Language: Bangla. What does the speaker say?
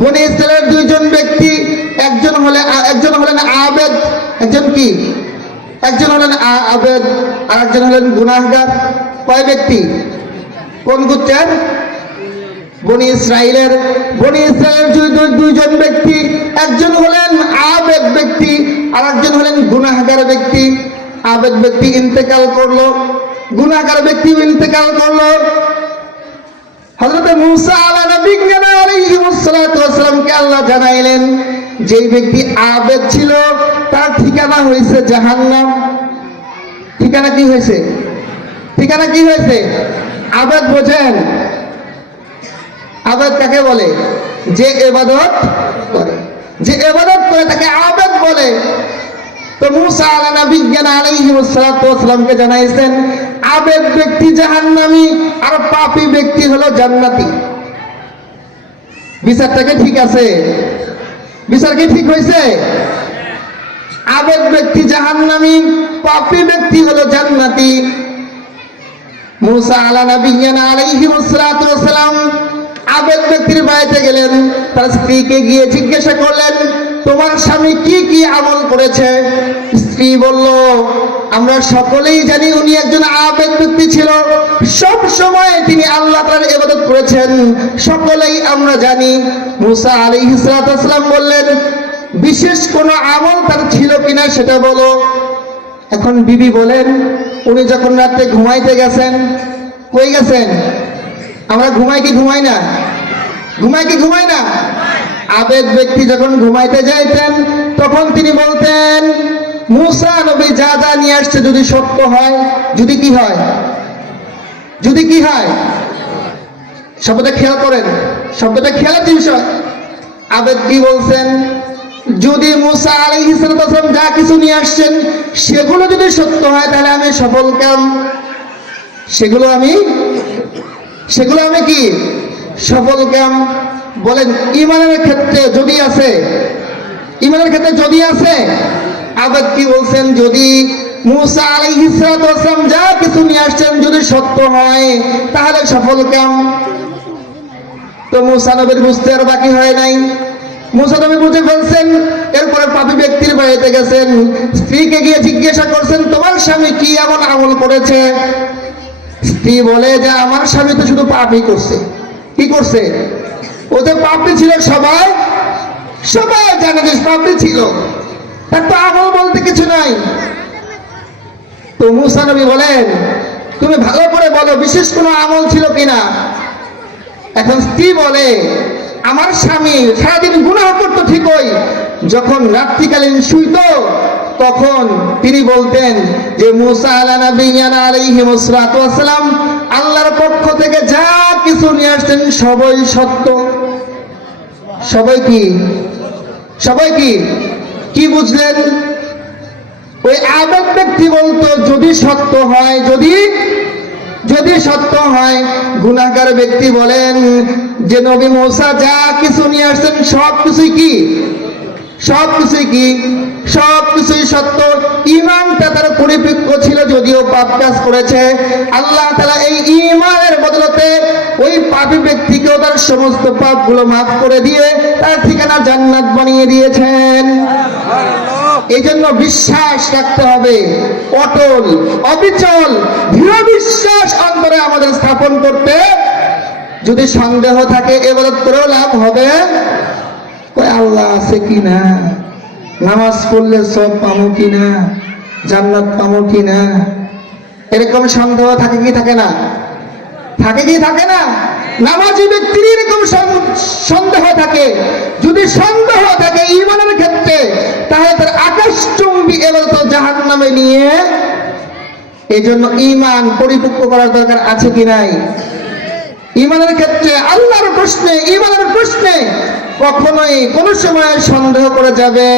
বনি ইসরায়েলের দুইজন ব্যক্তি, একজন হলেন আবেদ, একজন কি, একজন হলেন আবেদ আর একজন হলেন গুনাহগার। কয় ব্যক্তি? কোন গোত্রের? বনি ইসরায়েলের দুইজন ব্যক্তি, একজন হলেন আবেদ ব্যক্তি আর একজন হলেন গুনাহগার ব্যক্তি। আবেদ ব্যক্তি ইন্তেকাল করলো, গুনাহগার ব্যক্তি ইন্তেকাল করলো। হযরত মূসা আলাইহিস সালামকে আল্লাহ জানাইলেন যেই ব্যক্তি আবেদ ছিল তার ঠিকানা হয়েছে জাহান্নাম। ঠিকানা কি হয়েছে? ঠিকানা কি হয়েছে? আবেদ বোঝেন? আবেদ কাকে বলে? যে ইবাদত করে, যে ইবাদত করে তাকে আবেদ বলে। তো মূসা আলাইহিস সালামকে জানাইছেন আবেদ ব্যক্তি জাহান্নামী আর পাপী ব্যক্তি হলো জান্নাতি। বিচারটাকে ঠিক আছে? বিচার কি ঠিক হয়েছে? আবেদ ব্যক্তি জাহান্নামী, পাপী ব্যক্তি হলো জান্নাতি। মূসা আলাইহিস সালাম আবেদ ব্যক্তির বাড়িতে গেলেন, তার স্ত্রীকে গিয়ে জিজ্ঞাসা করলেন তোমার স্বামী কি কি আমল করেছে? স্ত্রী বলল আমরা সকলেই জানি উনি একজন আবেদ ব্যক্তি ছিল, সব সময় তিনি আল্লাহ তাআলার ইবাদত করেছেন, সকলেই আমরা জানি। মূসা আলাইহিস সালাম বললেন বিশেষ কোন আমল তার ছিল কিনা সেটা বলো। এখন বিবি বলেন উনি যখন রাতে ঘুমাইতে গেছেন, কই গেছেন? আমরা ঘুমাই কি ঘুমাই না? ঘুমাই কি ঘুমাই না? আবেদ ব্যক্তি যখন ঘুমাইতে যাইতেন তখন তিনি বলতেন মূসা নবী যা যা নিয়ে আসছে যদি সত্য হয়, যদি কি হয়, যদি কি হয়, শব্দটা খেয়াল করেন, শব্দটা খেয়ালের বিষয়। আবেদ কি বলছেন? যদি মূসা আলাইহিস সালাম যা কিছু নিয়ে আসছেন সেগুলো যদি সত্য হয় তাহলে আমি সফল কাম, সেগুলো আমি কি সফল কাম। বলেন ঈমানের ক্ষেত্রে যদি আছে, ঈমানের ক্ষেত্রে যদি আছে, আবেদ কি বলছেন? যদি মূসা আলাইহিস সালাম যা কিছু নিয়ে আসছেন যদি সত্য হয় তাহলে সফল কাম। তো মূসা নবীর বুঝতে আর বাকি হয় নাই, মূসা নবী বুঝে ফেলছেন। এরপরে পাপী ব্যক্তির বাড়িতে গেছেন, স্ত্রীকে গিয়ে জিজ্ঞাসা করছেন তোমার স্বামী কি এমন আমল করেছে? স্ত্রী বলে যে আমার স্বামী তো শুধু পাপই করছে। কি করছে? ও যে পাপী ছিল সবাই জানে যে পাপী ছিল, তার তো আমল বলতে কিছু নাই। তো মূসা নবী বলেন তুমি ভালো করে বলো বিশেষ কোনো আমল ছিল কিনা। এখন স্ত্রী বলে আমার স্বামী সারাদিন গুনাহ করতো ঠিকই, যখন রাত্রিকালীন শুইতো তখন তিনি বলতেন যে মূসা আলাইহিস সালাম আল্লাহর পক্ষ থেকে যা কিছু নিয়ে আসছেন সবই সত্য। সবাই কি কি বুঝলেন? ওই আবেদ ব্যক্তি বলতো যদি সত্য হয়, যদি সত্য হয়। গুনাহগার ব্যক্তি বলেন যে নবী মূসা যা কিছু নিয়ে আসছেন সবকিছুই সত্য। ঈমানটা তার পরিপক্ক ছিল যদিও পাপ কাজ করেছে। আল্লাহ তাআলা এই ঈমানের বদলতে ওই পাপী ব্যক্তিকেও তার সমস্ত পাপগুলো মাফ করে দিয়ে তার ঠিকানা জান্নাত বানিয়ে দিয়েছেন। এই জন্য বিশ্বাস রাখতে হবে, অটল অবিচল দৃঢ় বিশ্বাস অন্তরে আমাদের স্থাপন করতে। যদি সন্দেহ থাকে ইবাদত করেও লাভ হবে, আল্লাহ আছে কিনা, নামাজ পড়লে সব পাবো কিনা, জান্নাত পাবো কিনা, এরকম সন্দেহ থাকে কি থাকে না? থাকে কি থাকে না? নামাজি ব্যক্তির এরকম সন্দেহ থাকে। যদি সন্দেহ থাকে ঈমানের ক্ষেত্রে তাহলে তার আকাশচুম্বী ইবাদত জাহান্নামে নিয়ে। এই জন্য ঈমান পরিপক্ক করার দরকার আছে কি নাই? ঈমানের ক্ষেত্রে আল্লাহর প্রশ্নে, ঈমানের প্রশ্নে কখনোই কোনো সময় সন্দেহ করে যাবে